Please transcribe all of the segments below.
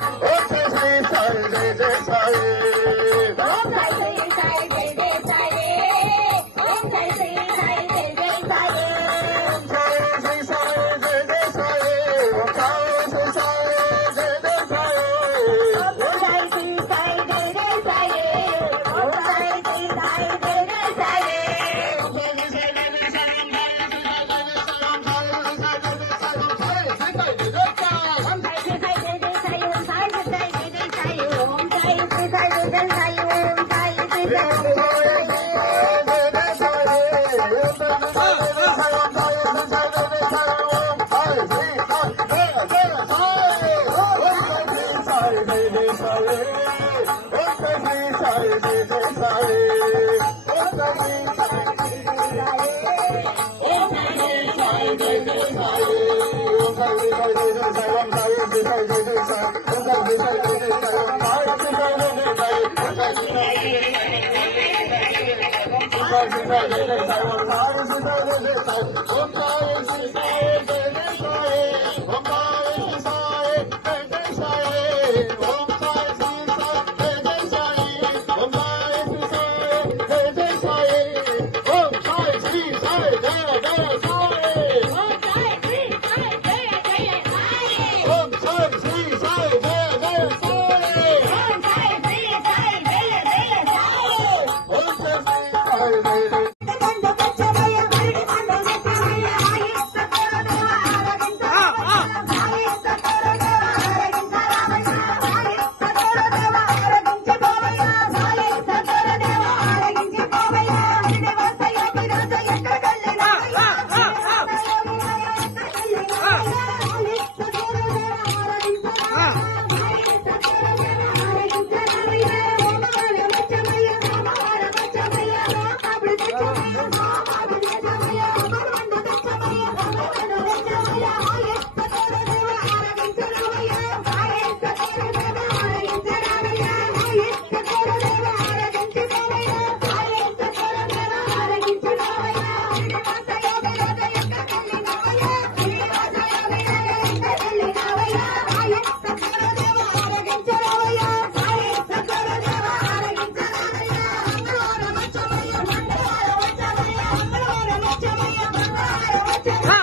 Thank you. Deus. ha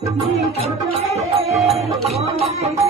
Oh, my God.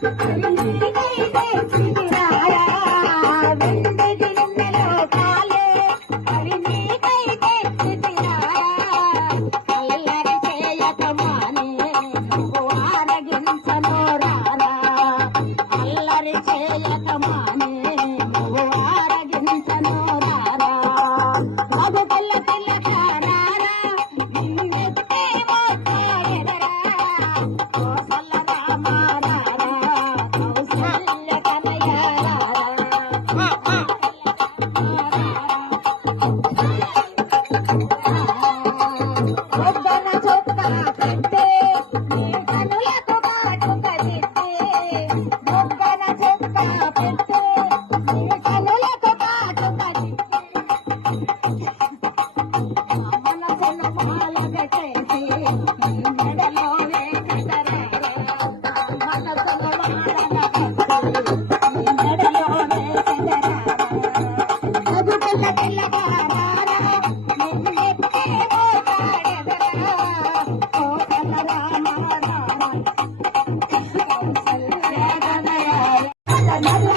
Thank you.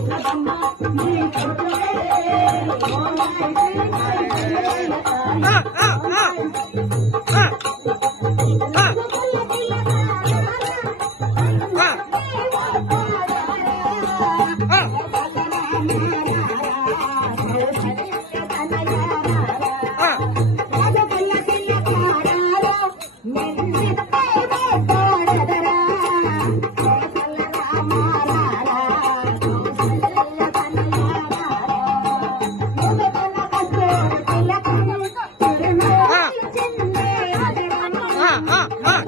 Kadma मेरे 啊啊